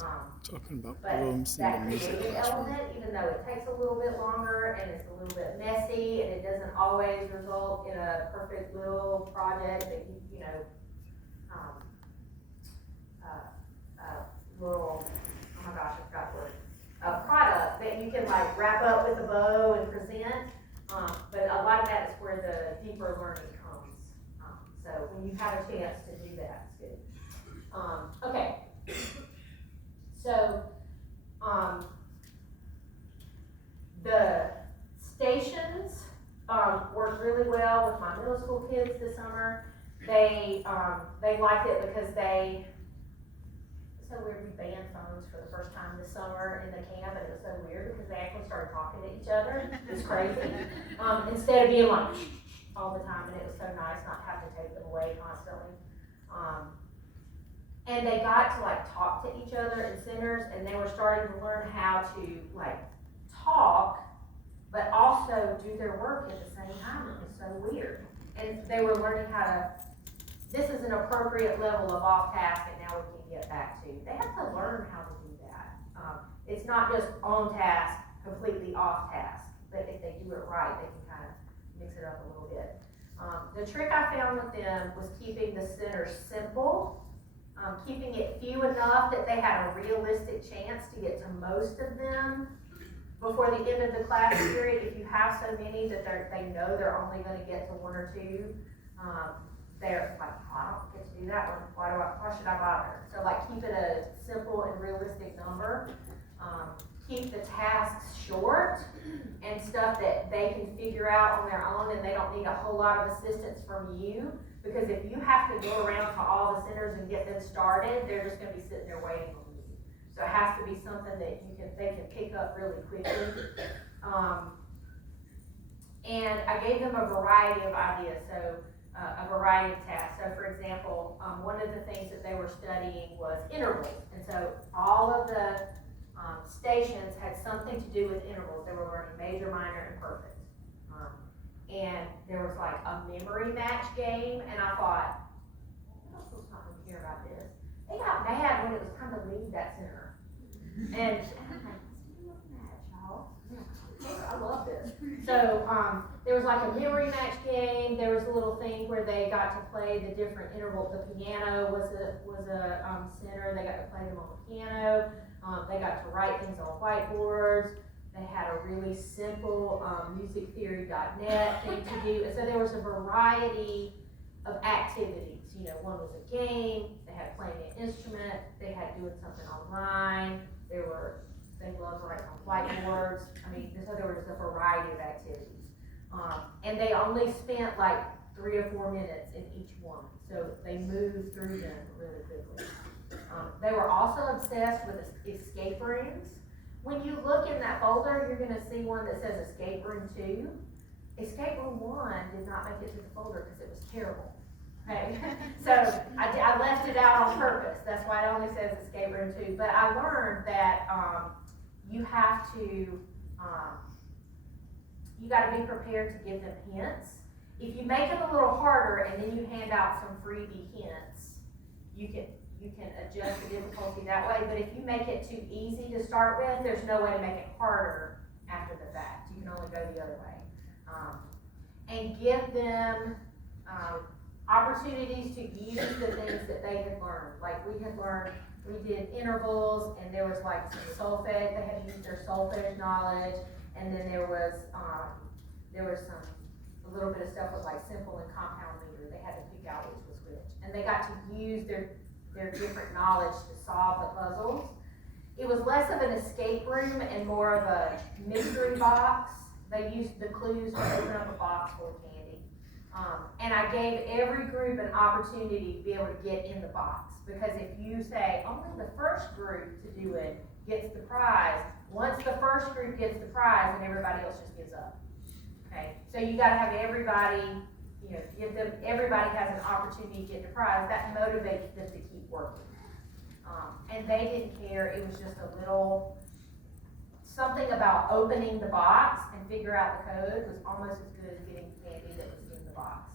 Talking about But blooms in that the music creative classroom. element, even though it takes a little bit longer and it's a little bit messy and it doesn't always result in a perfect little project that you know, um, little, oh my gosh, I forgot the word, a product that you can like wrap up with a bow and present. But a lot of that is where the deeper learning comes. So when you have a chance to do that, it's good. Okay. So, the stations, worked really well with my middle school kids this summer. They liked it because it's so weird, we banned phones for the first time this summer in the camp, and it was so weird because they actually started talking to each other. It was crazy. Instead of being like all the time, and it was so nice not to have to take them away constantly. And they got to like talk to each other in centers, and they were starting to learn how to like talk, but also do their work at the same time. It was so weird. And they were learning how to, this is an appropriate level of off task, and now we can get back to. They have to learn how to do that. It's not just on task, completely off task, but if they do it right, they can kind of mix it up a little bit. The trick I found with them was keeping the center simple. Keeping it few enough that they had a realistic chance to get to most of them before the end of the class period. If you have so many that they know they're only going to get to one or two, they're like, oh, I don't get to do that one. Why should I bother? So like keep it a simple and realistic number. Keep the tasks short and stuff that they can figure out on their own, and they don't need a whole lot of assistance from you. Because if you have to go around to all the centers and get them started, they're just going to be sitting there waiting on you. So it has to be something that they can pick up really quickly. And I gave them a variety of ideas, so a variety of tasks. So for example, one of the things that they were studying was intervals. And so all of the stations had something to do with intervals. They were learning major, minor, and perfect. And there was like a memory match game, and I thought, I don't supposed not to care about this. They got mad when it was time to leave that center. And I'm like, match, y'all. I love this. So there was like a memory match game. There was a little thing where they got to play the different intervals. The piano was a center. They got to play them on the piano. They got to write things on whiteboards. They had a really simple musictheory.net thing to do. And so there was a variety of activities. You know, one was a game, they had playing an instrument, they had doing something online, they loved writing on whiteboards. I mean, so there was a variety of activities. And they only spent like 3 or 4 minutes in each one. So they moved through them really quickly. They were also obsessed with escape rooms. When you look in that folder, you're going to see one that says Escape Room 2. Escape Room 1 did not make it to the folder because it was terrible. Okay, so I left it out on purpose. That's why it only says Escape Room 2. But I learned that you have to, you got to be prepared to give them hints. If you make it a little harder and then you hand out some freebie hints, you can adjust the difficulty that way, but if you make it too easy to start with, there's no way to make it harder after the fact. You can only go the other way. And give them opportunities to use the things that they had learned. Like we did intervals, and there was like some solfege, they had to use their solfege knowledge, and then there was a little bit of stuff with like simple and compound meter. They had to pick out which was which. And they got to use their different knowledge to solve the puzzles. It was less of an escape room and more of a mystery box. They used the clues to open up a box full of candy. And I gave every group an opportunity to be able to get in the box. Because if you say, only the first group to do it gets the prize, once the first group gets the prize, then everybody else just gives up. Okay, so you gotta have everybody, everybody has an opportunity to get the prize. That motivates them to keep working. And they didn't care. It was just a little, something about opening the box and figure out the code was almost as good as getting the candy that was in the box.